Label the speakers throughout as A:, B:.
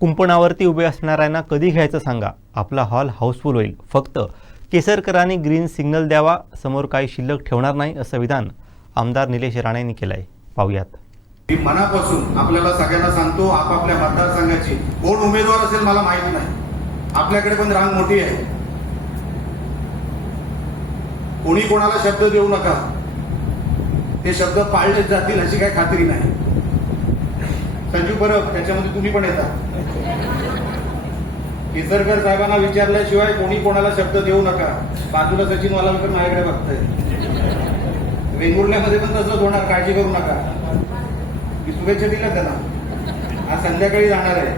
A: कुंपणावरती उभे असणाऱ्यांना कधी घ्यायचं सांगा. आपला हॉल हाऊसफुल होईल. फक्त केसरकरांनी ग्रीन सिग्नल द्यावा समोर काही शिल्लक ठेवणार नाही असं विधान आमदार निलेश राणेंनी केलं आहे पाहूयात.
B: मी मनापासून आपल्याला सगळ्यांना सांगतो आपापल्या मतदारसंघाची कोण उमेदवार असेल मला माहीत नाही. आपल्याकडे पण रांग मोठी आहे. कोणी कोणाला शब्द देऊ नका. ते शब्द पाळले जातील अशी काही खात्री नाही. संजू परब त्याच्यामध्ये तुम्ही पण येता. केसरकर साहेबांना विचारल्याशिवाय कोणी कोणाला शब्द देऊ नका. बाजूला सचिन वालालकर माझ्याकडे बघतंय. वेंगुर्ल्यामध्ये पण तसंच होणार काळजी करू नका. मी शुभेच्छा दिल्या त्यांना. आज संध्याकाळी जाणार आहे.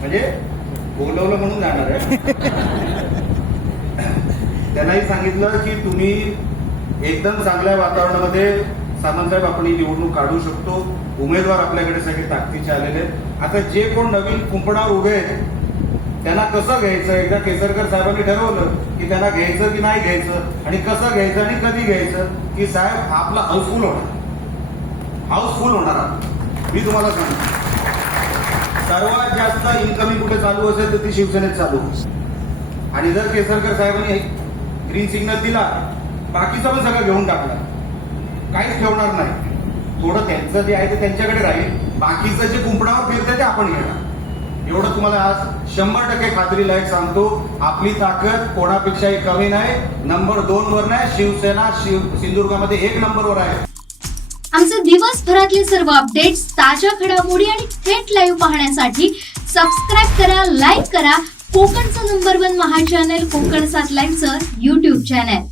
B: म्हणजे बोलवलं म्हणून जाणार आहे. त्यांनाही सांगितलं की तुम्ही एकदम चांगल्या वातावरणामध्ये सामंतसाहेब आपण ही निवडणूक काढू शकतो. उमेदवार आपल्याकडे सगळे ताकदीचे आलेले आहेत. आता जे कोण नवीन कुंपणावर उभे आहेत त्यांना कसं घ्यायचं? एकदा केसरकर साहेबांनी ठरवलं की त्यांना घ्यायचं की नाही घ्यायचं आणि कसं घ्यायचं आणि कधी घ्यायचं की साहेब आपला हाऊसफुल होणार. हाऊसफुल होणार मी तुम्हाला सांगतो. सर्वात जास्त इन्कमिंग कुठे चालू असेल तर ती शिवसेनेत चालू आणि जर केसरकर साहेबांनी ग्रीन सिग्नल दिला बाकीचा पण सगळं घेऊन टाकला. काहीच ठेवणार नाही. थोडं त्यांचं जे आहे ते त्यांच्याकडे राहील. बाकीचं जे कुंपणावर फिरतं ते आपण घेणार. एवढं तुम्हाला आज शंभर टक्के खात्री खात्रीलायक सांगतो. आपली ताकद कोणापेक्षाही कमी नाही. नंबर दोन वर नाही. शिवसेना शिव सिंधुदुर्गामध्ये एक नंबरवर आहे.
C: आमचे दिवसभरातले सर्व अपडेट्स ताज्या घडामोडी आणि थेट लाईव्ह पाहण्यासाठी सबस्क्राईब करा लाईक करा. कोकणचं number one Maha channel Konkan सात लाईनचं युट्यूब चॅनल